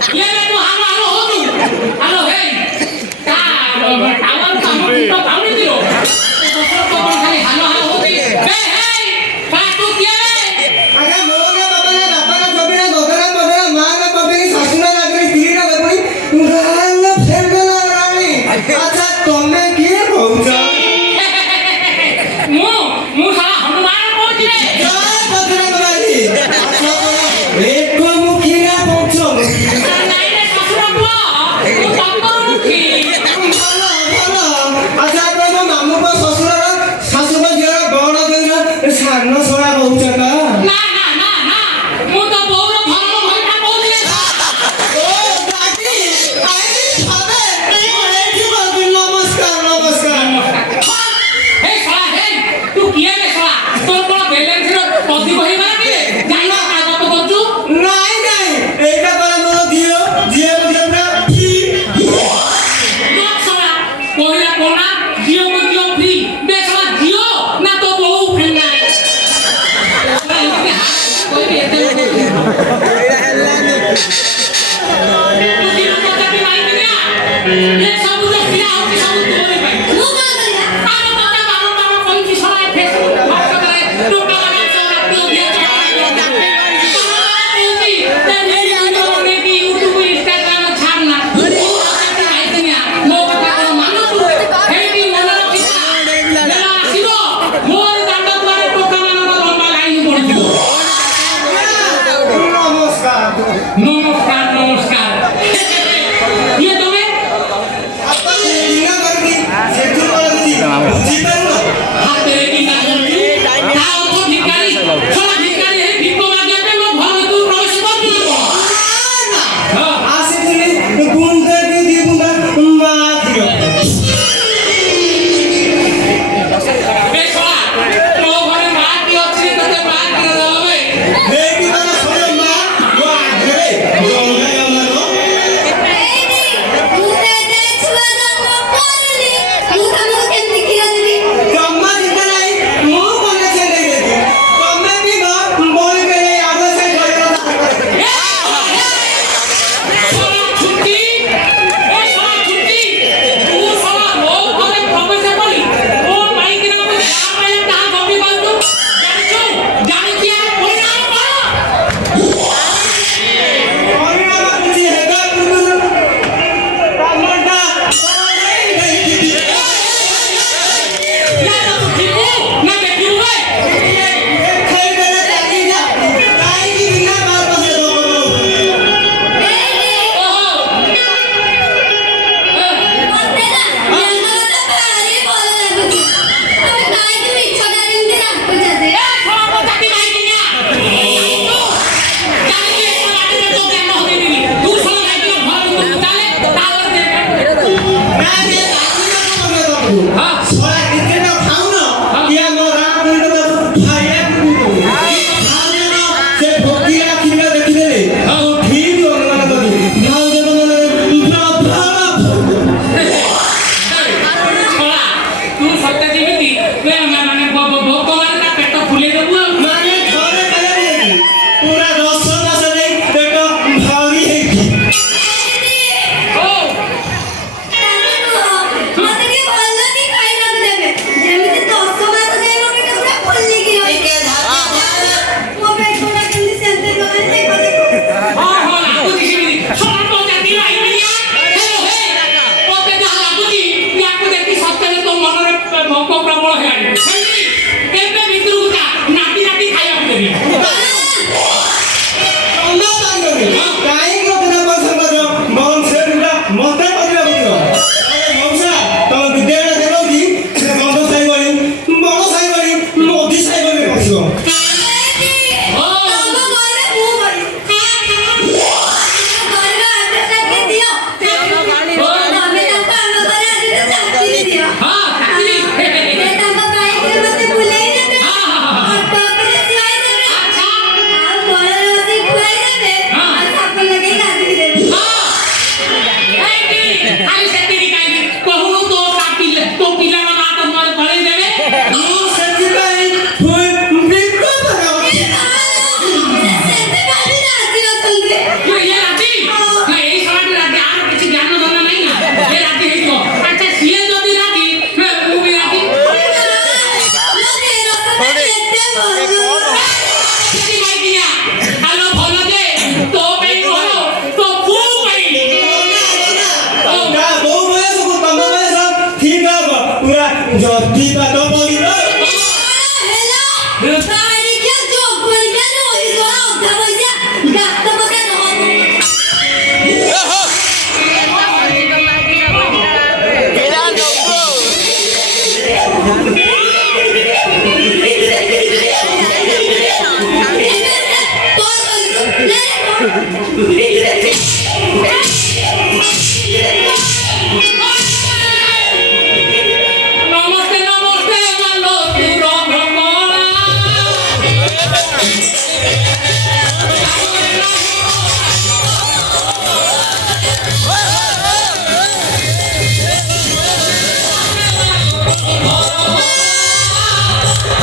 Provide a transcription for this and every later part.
ये मैं तो हालो हो तू हालो हे का टावर का हम तो पाउनी दिलो तो खाली हालो हालो होती हे का तू क्या है अरे मोगे बाबा ने बाबा का बबिना गोदरा बबिना मां का बबिनी सासुना लागरी तीर का बबिनी गांग फेरगला रानी अच्छा तुमने किए पहुंचा मु साला हनुमान पहुंच रे काय बदरा बबाली एक को मुखी ना पहुंचो नहीं रे ससुरा बुआ तू बापर मुखी बोलो बोलो अच्छा प्रभु मामू को ससुर सासु को जरा बड़ दिन सानो सोना पहुंचा का ना ना ना ना मु तो बोर धर्म भइटा पहुंच रे ओ बाकी आई खाबे एठी बाबू नमस्कार नमस्कार हे साला हे तू किए रे साला तोर कोन बैलेंस रो पति बहि मार के जाइना कागज तो करजू নাই নাই এইটা বলা মনো দিও জিও বুঝনা ফ্রি लोग साला कोहिला कोना जियो को जियो फ्री बे साला जियो ना तो बहु फिरना है कोई भी ऐसे तू जियो को कभी नहीं दिया ये सब जो किया होती सब तोरे पे तू क्या करिया तारे पता मारो कोई की साला फेसबुक बात करे टोका लगा साला तू दिया নমস্কার नमस्कार नमस्कार ये तुम्हें আপা দিনা করবি সেটু করবি বুঝিবেন না हाथ तेरे की ना करती ताऊ तो भिखारी साला भिखारी है भिको मांगे पे लो घर में तू प्रवेश कर दे না हां আসে তুমি গুন্ডা কি দি গুন্ডা মা দিও बे साला तो घरे मां की अच्छी तते मां कर दबे এই কি মানে সরে মা গো আগে নমস্তে নমস্তে মালতী ব্রহ্মণা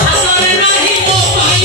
আসরে নাহি গো পাই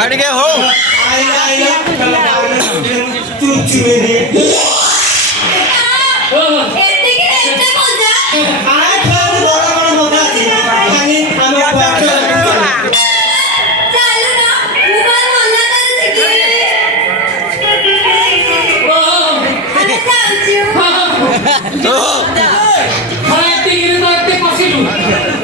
আর কে হো ଖରା ଏତେ ଗିରି ତ ଏତେ କଷିଲୁ